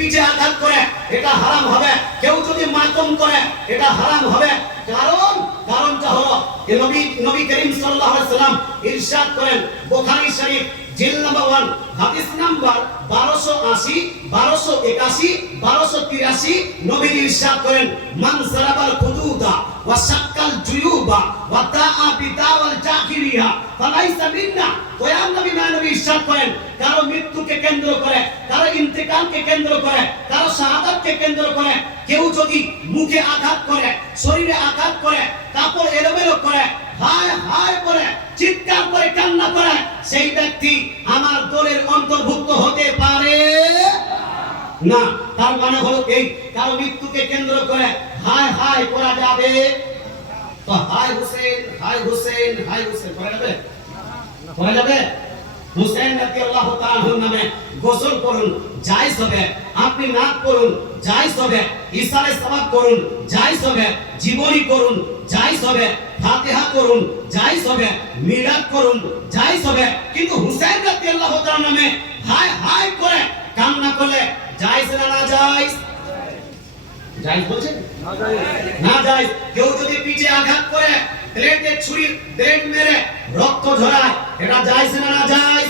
পিঠে আঘাত করে এটা হারাম হবে, কেউ যদি মাতম করে এটা হারাম হবে। কারণটা হলো নবী করিম সাল্লাল্লাহু আলাইহি সাল্লাম ইরশাদ করেন বুখারী শরীফ জিল নাম্বার 1 হাদিস নাম্বার 1280, 1281, 1283 নবী ইরশাদ করেন মান সারাবাল খুদুদা ওয়া শাক্কাল জুয়ুবা ওয়া দাআ বিদাওয়াল জাহিলিয়া ফালাইসা মিন্না। দয়াল নবী মানবী ইরশাদ করেন কারো মৃত্যুকে কেন্দ্র করে, কারো ইন্তেকালকে কেন্দ্র করে, কারো শাহাদাতকে কেন্দ্র করে কেউ যদি মুখে আঘাত করে, শরীরে আঘাত করে, কাপড় এলোমেলো করে, হায় হায় করে চিৎকার করে কান্না করে, সেই ব্যক্তি আমার দলের অন্তর্ভুক্ত হতে পারে না। তার মানে হলো এই কারো মৃত্যুকে কেন্দ্র করে হায় হায় করা যাবে তো হায় হুসেন হায় হুসেন হায় হুসেন করা যাবে? করা যাবে? হুসেন রাদিয়াল্লাহু তাআলা নামে গোসল করুন, জায়েজ হবে। আপনি নাক করুন, জায়েজ হবে। ইসারে সাবাব করুন, জায়েজ হবে। জীবনী করুন, জায়েজ হবে। ফাতিহা করুন, জায়েজ হবে। মিলাদ করুন, জায়েজ হবে। কিন্তু হুসেন রাদিয়াল্লাহু তাআলা নামে হায় হায় করে কান্না করলে জায়েজ না না জায়েজ? জায়েজ বলছেন? না জায়েজ। না জায়েজ। কেউ যদি পিঠে আঘাত করে ব্লেডে ছুরির ব্লেড মেরে রক্ত ঝরায় এটা জায়েজ না না জায়েজ?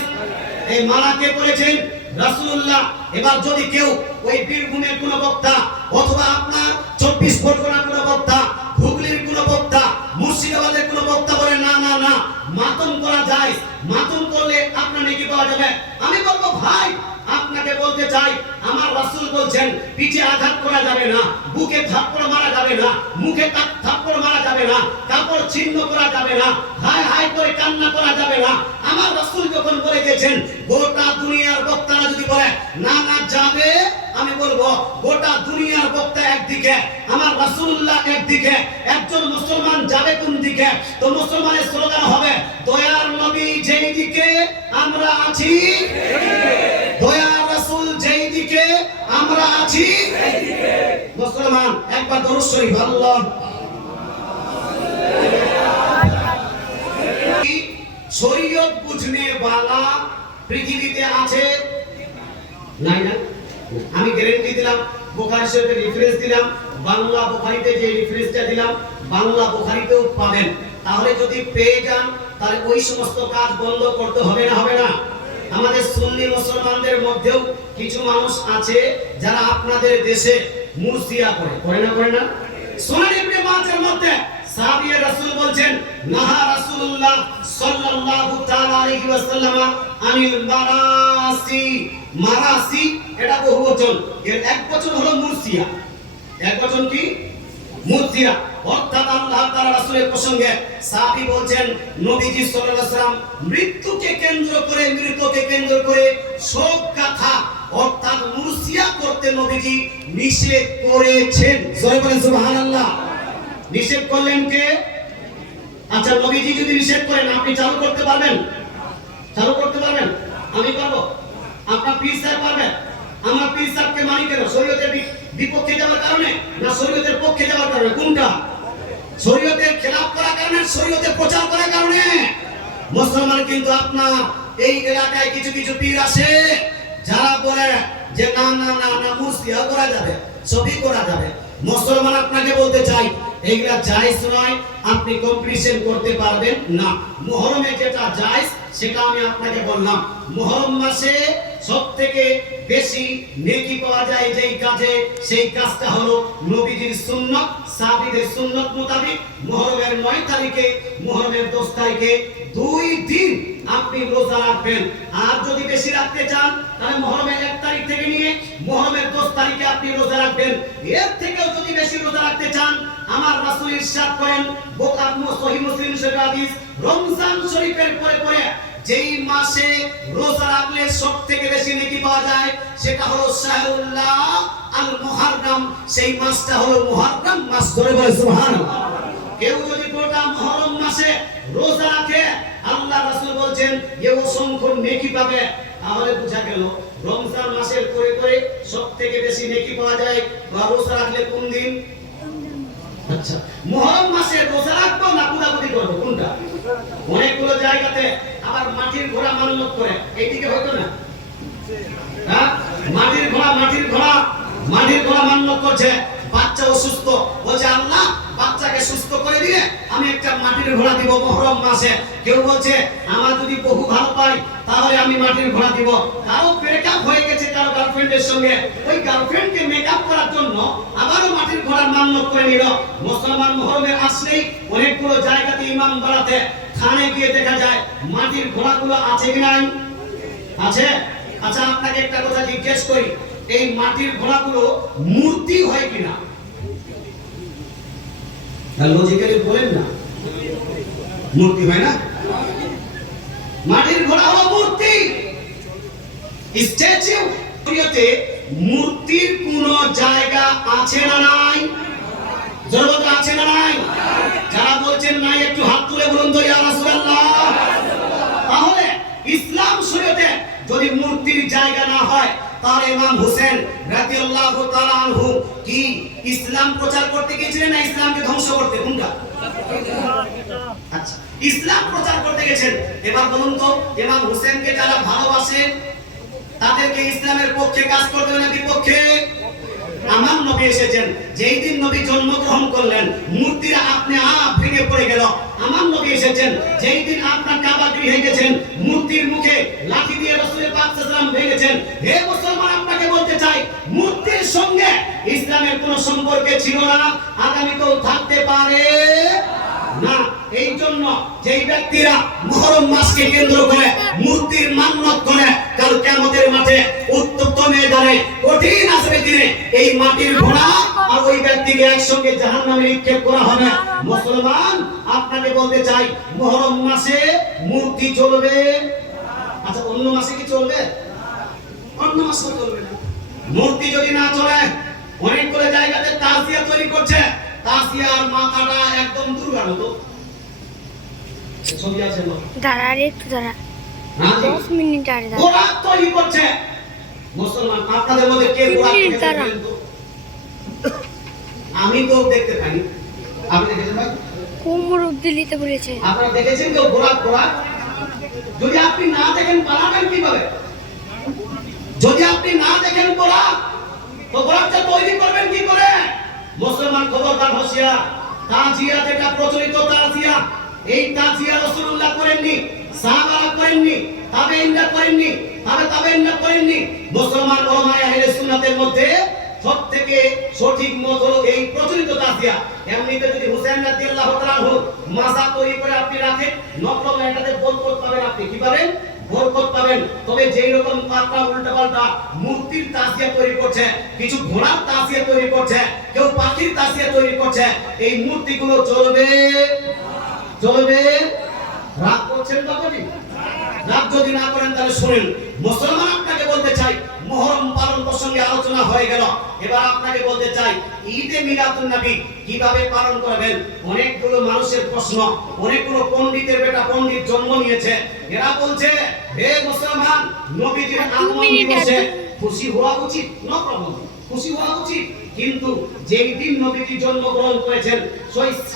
এই মানা কে করেছেন? রাসূলুল্লাহ। এবার যদি কেউ ওই বীরভূমের কোন বক্তা অথবা আপনার 24 পরগনার কোন বক্তা, হুগলির কোন বক্তা, মুর্শিদাবাদের কোন বক্তা বলে না না না মাতম করা যায়, মাতম করলে আপনার নেকি পাওয়া যাবে, আমি বলবো ভাই আপনাকে বলতে চাই আমার রাসূল বলছেন পিঠে আঘাত করা যাবে না, বুকে থাপ্পড় মারা যাবে না, মুখে থাপ্পড় মারা যাবে না, কাপড় ছিন্ন করা যাবে না, হায় হায় করে কান্না করা যাবে না। আমার রাসূল যখন বলে গেছেন গোটা দুনিয়ার বক্তারা যদি বলে না না যাবে, আমি বলবো গোটা দুনিয়ার বক্তা একদিকে, আমার রাসূলুল্লাহ একদিকে, একজন মুসলমান যাবে কোন দিকে? তো মুসলমানের স্লোগান হবে দয়ার নবী যেই দিকে আমরা আছি, দয়ার রাসূল যেই দিকে আমরা আছি সেই দিকে। মুসলমান একবার দরুদ শরীফ আল্লাহ। শরীয়ত বুঝনে वाला পৃথিবীতে আছে? নাই না? আমি গ্যারান্টি দিলাম, বুখারী শরীফের রেফারেন্স দিলাম, বাংলা বুখারীতে যে রেফারেন্সটা দিলাম বাংলা বুখারীতেও পাবেন। তাহলে যদি পেয়ে যান তাহলে ওই সমস্ত কাজ বন্ধ করতে হবে না? হবে না? আমাদের সুন্নি মুসলমানদের মধ্যেও কিছু মানুষ আছে যারা আপনাদের দেশে মুরসিয়া করে না? করে না? সুনান ইবনে মাজার মধ্যে সাহাবী রাসূল বলছেন নাহা রাসূলুল্লাহ সাল্লাল্লাহু তাআলা আলাইহি ওয়াসাল্লাম আনিল মারাসি। মারাসি এটা বহুবচন, এর একবচন হলো মুরসিয়া। একবচন কি? মুরসিয়া। অর্থাৎ আল্লাহ তাআলা রাসূলের প্রসঙ্গে সাহাবী বলছেন নবীজি সাল্লাল্লাহু আলাইহি ওয়াসাল্লাম মৃত্যুকে কেন্দ্র করে, মৃত্যুকে কেন্দ্র করে শোক গাথা অর্থাৎ মুরসিয়া করতে নবীজি নিষেধ করেছেন। জোরে বলেন সুবহানাল্লাহ। নিষেধ করলেন কে? আচ্ছা নবীজি যদি নিষেধ করেন আপনি চালু করতে পারবেন? চালু করতে পারবেন? আমি পারবো? আপনার পীর সাহেব পারবেন? আমার পীর সাহেবকে মানি কেন? শরীয়তের বিপক্ষে যাওয়ার কারণে না শরীয়তের পক্ষে যাওয়ার কারণে? কোনটা? শরীয়তের খেলাফ করার কারণে, শরীয়তের প্রচার করার কারণে? মুসলমান কিন্তু আপনার এই এলাকায় কিছু কিছু পীর আছে যারা বলে যে না না না না মুরসিয়া করা যাবে, সবই করা যাবে। মুসলমান আপনাকে বলতে চাই এগুলা জায়েজ নয়, আপনি কম্পিটিশন করতে পারবেন না। মুহররমে যেটা জায়েজ সেটা আমি আপনাকে বললাম। মুহররম মাসে সবথেকে বেশি নেকি পাওয়া যায় যেই কাজে, সেই কাজটা হলো নবীজির সুন্নাত, সাহাবীদের সুন্নাত মোতাবেক মুহররমের 9 তারিখে, মুহররমের 10 তারিখে 2 দিন আপনি রোজা রাখবেন। আর যদি বেশি রাখতে চান তাহলে মুহররমের 1 তারিখ থেকে নিয়ে মুহররমের 10 তারিখে আপনি রোজা রাখবেন। এর থেকেও যদি বেশি রোজা রাখতে চান আমার রাসূল ইরশাদ করেন বুখারী সহিহ মুসলিম শরীফ হাদিস, রমজান শরীফের পরে পরে যেই মাসে রোজা রাখলে সবথেকে বেশি নেকি পাওয়া যায় সেটা হলো শাহরুল্লাহ আল মুহররম। সেই মাসটা হলো মুহররম মাস। ধরে বলে সুবহানাল্লাহ। কেউ যদি গোটা মুহররম মাসে রোজা রাখে আল্লাহ রাসূল বলছেন এ অসংখ্য নেকি পাবে। তাহলে বোঝা গেল রমজান মাসের পরে পরে সবথেকে বেশি নেকি পাওয়া যায় রোজা রাখলে কোন দিন? আচ্ছা মুহররম মাসে রোজা রাখবো না কুদাকুদি করবো? কোনটা? অনেকগুলো জায়গাতে আবার মাটির ঘোড়া মান্যত করে, এইদিকে হতো না? হ্যাঁ মাটির ঘোড়া মাটির ঘোড়া মান্যত করছে, বাচ্চা অসুস্থ, বলছে আল্লাহ বাচ্চাকে সুস্থ করে দিলে আমি একটা মাটির ঘোড়া দিব মুহররম মাসে। কেউ বলছে আমার যদি বহু ভালো পাই তাহলে আমি মাটির ঘোড়া দিব। কারো ব্রেকআপ হয়ে গেছে কারো গার্লফ্রেন্ডের সঙ্গে, ওই গার্লফ্রেন্ডকে মেকআপ করার জন্য আবারও মাটির ঘোড়ার মান্যত করে নিল। মুসলমান মুহররমে আসলেই অনেকগুলো জায়গাতে ইমাম বাড়াতে থানে গিয়ে দেখা যায় মাটির ঘোড়াগুলো আছে কি নাই? আছে। আচ্ছা আপনাকে একটা কথা জিজ্ঞেস করি, এই মাটির ঘোড়াগুলো মূর্তি হয় কিনা? লজিক্যালি বলেন না, মূর্তি হয় না? মাটির ঘোড়া হলো মূর্তি, স্ট্যাচু। মূর্তির কোন জায়গা আছে না নাই? জরুরত আছে না নাই? যারা বলছেন নাই একটু হাত তুলে বলুন তো ইয়া রাসূলুল্লাহ। তাহলে ইসলাম শরীয়তে যদি মূর্তির জায়গা না হয় তাহলে ইমাম হোসেন রাদিয়াল্লাহু তাআলা আনহু কি ইসলাম প্রচার করতে গিয়েছিলেন না ইসলামকে ধ্বংস করতে? কোনটা? আচ্ছা, ইসলাম প্রচার করতে গেছেন। এবার বলুন তো ইমাম হোসেনকে যারা ভালোবাসে তাদেরকে ইসলামের পক্ষে কাজ করতে হবে না বিপক্ষে? আমার নবী এসেছেন, যেই দিন নবী জন্মগ্রহণ করলেন মূর্তিরা আপনি ভেঙে পড়ে গেল। আমার নবী এসেছেন, যেই দিন আপনার কাবা গৃহে গেছেন মূর্তির মুখে লাঠি দিয়ে রাসূল পাক সাল্লাল্লাহু আলাইহি ওয়াসাল্লাম ভেঙেছেন। হে মুসলমান, আপনাকে বলতে চাই মূর্তির সঙ্গে ইসলামের কোনো সম্পর্ক ছিল না, আগামীতেও থাকতে পারে না। এই জন্য যেই ব্যক্তিরা মুহররম মাসকে কেন্দ্র করে মূর্তির মান্যত করে কাল কিয়ামতের মাঠে উত্তপ্ত ময়দানে কঠিন আসবে দিনে এই মাটির ঘোড়া আর ওই ব্যক্তিকে একসঙ্গে জাহান্নামে নিক্ষেপ করা হবে। মুসলমান, আপনাকে বলতে চাই মুহররম মাসে মূর্তি চলবে। আচ্ছা, অন্য মাসে কি চলবে? অন্য মাসে চলবে না। মূর্তি যদি না চলে, অনেকগুলো জায়গাতে তাজিয়া তৈরি করছে, তাজিয়ার মাথাটা একদম দুর্গার মতো। ছবি আছে না? দাঁড়া রে, একটু দাঁড়া, 10 মিনিট আর দাঁড়া। ওরা তৈরি করছে। মুসলমান, আপনাদের মধ্যে কে গোড়া দেখেছেন? আমি তো দেখতে পাইনি। আপনি দেখেছেন ভাই? কোমর অবধি নিতে বলেছে। আপনারা দেখেছেন কেউ গোড়া? যদি আপনি না দেখেন বানাবেন কিভাবে? যদি আপনি না দেখেন গোড়া, তো গোড়াটা তৈরি করবেন কি করে? মুসলমান, খবরদার হুঁশিয়ার। তাজিয়া যেটা প্রচলিত তাজিয়া, এই তাজিয়া রাসূলুল্লাহ করেননি, সাহাবারা করেননি, তাবেঈনরা করেননি, তাবেঈনরা করেননি। মুসলমান উলামায়ে আহলে সুন্নাতের মধ্যে সবথেকে সঠিক মত হলো এই প্রচলিত তাজিয়া। এমনিতে যদি হুসাইন রাদিয়াল্লাহু তাআলা আনহু মাযা তৈরি করে আপনি রাখেন, নকল এটাতে বরকত পাবেন। আপনি কি পাবেন? বরকত পাবেন। তবে যেই রকম পাল্টা উল্টাপাল্টা মূর্তির তাজিয়া তৈরি করছে, কিছু ঘোড়ার তাজিয়া তৈরি করছে, কেউ পাখির তাজিয়া তৈরি করছে, এই মূর্তিগুলো চলবে? চলবে? রাগ করছেন বাবাজি? রাগ যদি না করেন তাহলে শুনেন। মুসলমান, আপনাকে বলতে চাই মুহররম পালন প্রসঙ্গে আলোচনা হয়ে গেল। এবার আপনাকে বলতে চাই ঈদে মিলাদুন নবী কিভাবে পালন করবেন। অনেকগুলো মানুষের প্রশ্ন, অনেকগুলো পণ্ডিতের বেটা পণ্ডিত জন্ম নিয়েছে। এরা বলছে হে মুসলমান, নবীজির আগমন দিবসে খুশি হওয়া উচিত, নো প্রবলেম, খুশি হওয়া উচিত। কিন্তু যেই দিন নবীজি জন্মগ্রহণ করেছেন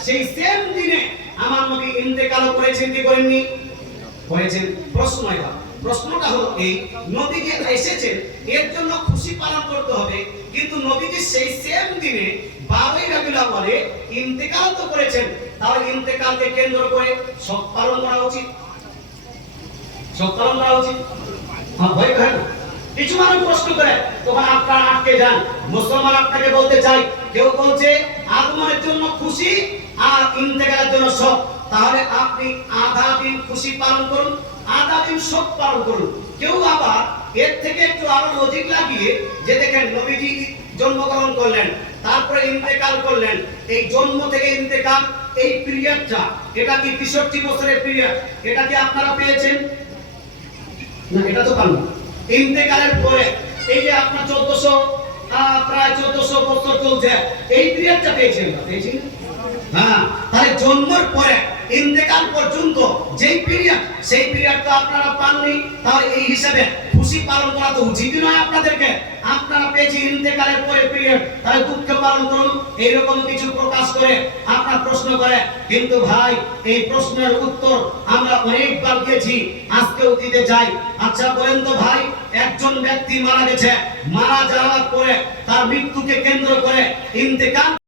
সেই সেম দিনে আমার নবী ইন্তেকাল করেছেন কি করেননি? করেছেন। প্রশ্নটা হলো এই, নবীজি এসেছেন এর জন্য খুশি পালন করতে হবে, কিন্তু নবীজি সেই সেম দিনে 12ই রবিউল আউয়ালে ইন্তেকাল তো করেছেন, তাহলে ইন্তেকালকে কেন্দ্র করে শোক পালন করা উচিত? শোক পালন করা উচিত? ভয় হয় না? কিছু মানুষ প্রশ্ন করে, তখন আপনারা আটকে যান। মুসলমান, আপনাকে বলতে চাই কেউ বলছে আগমনের জন্য খুশি আর ইন্তেকালের জন্য শোক, তাহলে আপনি আধা দিন খুশি পালন করুন, আধা দিন শোক পালন করুন। কেউ আবার এর থেকে একটু আরো লজিক লাগিয়ে যে দেখেন নবীজি জন্মগ্রহণ করলেন, তারপরে ইন্তেকাল করলেন, এই জন্ম থেকে ইন্তেকাল এই পিরিয়ডটা, এটা কি 63 বছরের পিরিয়ড? এটা কি আপনারা পেয়েছেন? না, এটা তো পাননি। ইন্তেকালের পরে এই যে আপনার 1400 বছর চলছে, এই পিরিয়ডটা পেয়েছেন? হ্যাঁ, তাহলে জন্মের পরে ইন্তেকাল পর্যন্ত যেই পিরিয়ড, সেই পিরিয়ড তো আপনারা পাননি। তাহলে এই হিসাবে খুশি পালন করা তো উচিত নয় আপনাদেরকে। আপনারা পেয়েছি ইন্তেকালের পরে পিরিয়ড, তাহলে দুঃখ পালন করুন, এইরকম কিছু প্রকাশ করে আপনার প্রশ্ন করে। কিন্তু ভাই এই প্রশ্নের উত্তর আমরা অনেকবার দিয়েছি, আজকেও দিতে চাই। আচ্ছা বলেন তো ভাই, একজন ব্যক্তি মারা গেছে, মারা যাওয়ার পরে তার মৃত্যুকে কেন্দ্র করে ইন্তেকাল